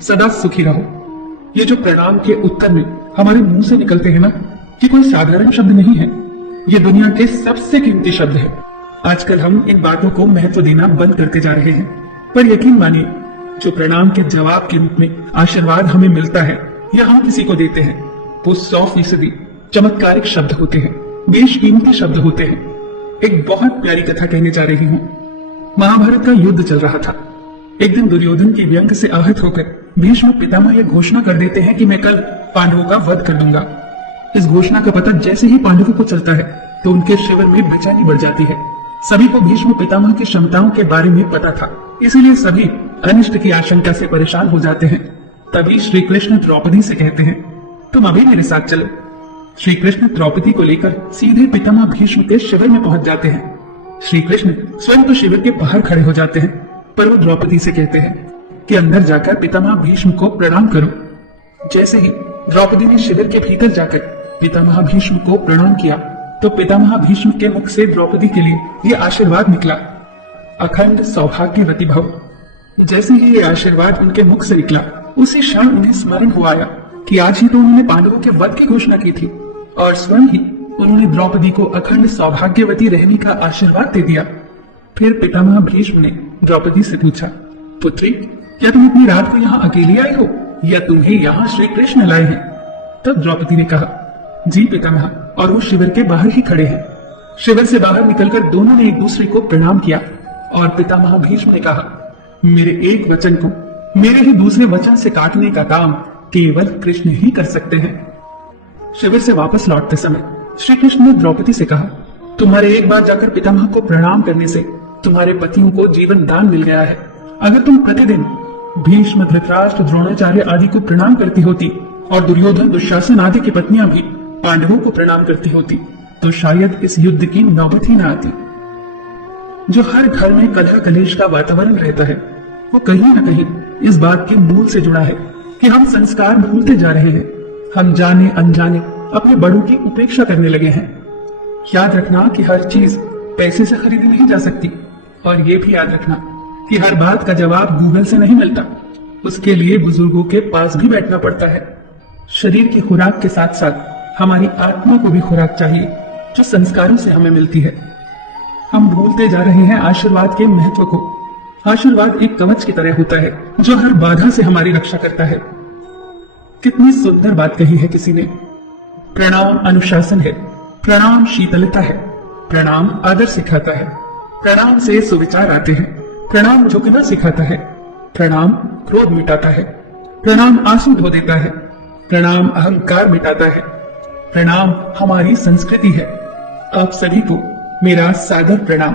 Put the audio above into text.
सदा सुखी रहो। ये जो प्रणाम के उत्तर में हमारे मुंह से निकलते हैं ना, ये कोई साधारण शब्द नहीं है, ये दुनिया के सबसे कीमती शब्द है। आजकल हम इन बातों को महत्व देना बंद करते जा रहे हैं, पर यकीन मानिए, जो प्रणाम के जवाब के रूप में आशीर्वाद हमें मिलता है या हम किसी को देते हैं, वो 100% चमत्कारिक शब्द होते हैं, बेशकीमती शब्द होते हैं। एक बहुत प्यारी कथा कहने जा रही हूँ। महाभारत का युद्ध चल रहा था। एक दिन दुर्योधन की व्यंग से आहत होकर भीष्म पितामह यह घोषणा कर देते हैं कि मैं कल पांडवों का वध कर दूंगा। इस घोषणा का पता जैसे ही पांडवों को चलता है तो उनके शिविर में बेचैनी बढ़ जाती है। सभी को भीष्म पितामह की क्षमताओं के बारे में पता था, इसीलिए सभी अनिष्ट की आशंका से परेशान हो जाते हैं। तभी श्री कृष्ण द्रौपदी से कहते हैं, तुम अभी मेरे साथ चलो। श्री कृष्ण द्रौपदी को लेकर सीधे पितामह भीष्म के शिविर में पहुंच जाते हैं। श्री कृष्ण स्वयं तो शिविर के बाहर खड़े हो जाते हैं, पर वो द्रौपदी से कहते हैं कि अंदर जाकर पितामह भीष्म को प्रणाम करो। जैसे ही द्रौपदी ने शिविर के भीतर जाकर पितामह भीष्म को प्रणाम किया तो पितामह भीष्म के मुख से द्रौपदी के लिए ये आशीर्वाद निकला, अखंड सौभाग्यवती भव। जैसे ही ये आशीर्वाद उनके मुख से निकला, उसी क्षण उन्हें स्मरण हुआ आया कि आज ही तो उन्होंने पांडवों के वध की घोषणा की थी और स्वयं ही उन्होंने द्रौपदी को अखंड सौभाग्यवती रहने का आशीर्वाद दे दिया। फिर पितामह भीष्म ने द्रौपदी से पूछा, पुत्री, क्या तुम इतनी रात को यहाँ अकेली आई हो या तुम्हें यहाँ श्री कृष्ण लाए हैं? तब द्रौपदी ने कहा, जी पितामह, और वो शिविर के बाहर ही खड़े हैं। शिविर से बाहर निकलकर दोनों ने एक दूसरे को प्रणाम किया और पितामह भीष्म ने कहा, मेरे एक वचन को मेरे ही दूसरे वचन से काटने का काम केवल कृष्ण ही कर सकते हैं। शिविर से वापस लौटते समय श्री कृष्ण ने द्रौपदी से कहा, तुम्हारे एक बार जाकर पितामह को प्रणाम करने से तुम्हारे पतियों को जीवन दान मिल गया है। अगर तुम प्रतिदिन भीष्म, धृतराष्ट्र, द्रोणाचार्य आदि को प्रणाम करती होती और दुर्योधन, दुशासन आदि की पत्नियां भी पांडवों को प्रणाम करती होती तो शायद इस युद्ध की नौबत ही न आती। जो हर घर में कलह कलेश का वातावरण रहता है, वो कहीं न कहीं इस बात के मूल से जुड़ा है कि हम संस्कार भूलते जा रहे हैं। हम जाने अनजाने अपने बड़ों की उपेक्षा करने लगे हैं। याद रखना कि हर चीज पैसे से खरीदी नहीं जा सकती, और ये भी याद रखना कि हर बात का जवाब गूगल से नहीं मिलता। उसके लिए बुजुर्गों के पास भी बैठना पड़ता है। शरीर की खुराक के साथ साथ हमारी आत्मा को भी खुराक चाहिए, जो संस्कारों से हमें मिलती है। हम भूलते जा रहे हैं आशीर्वाद के महत्व को। आशीर्वाद एक कवच की तरह होता है जो हर बाधा से हमारी रक्षा करता है। कितनी सुंदर बात कही है किसी ने। प्रणाम अनुशासन है, प्रणाम शीतलता है, प्रणाम आदर सिखाता है, प्रणाम से सुविचार आते हैं, प्रणाम झुकना सिखाता है, प्रणाम क्रोध मिटाता है, प्रणाम आंसू धो देता है, प्रणाम अहंकार मिटाता है, प्रणाम हमारी संस्कृति है। आप सभी को मेरा सादर प्रणाम।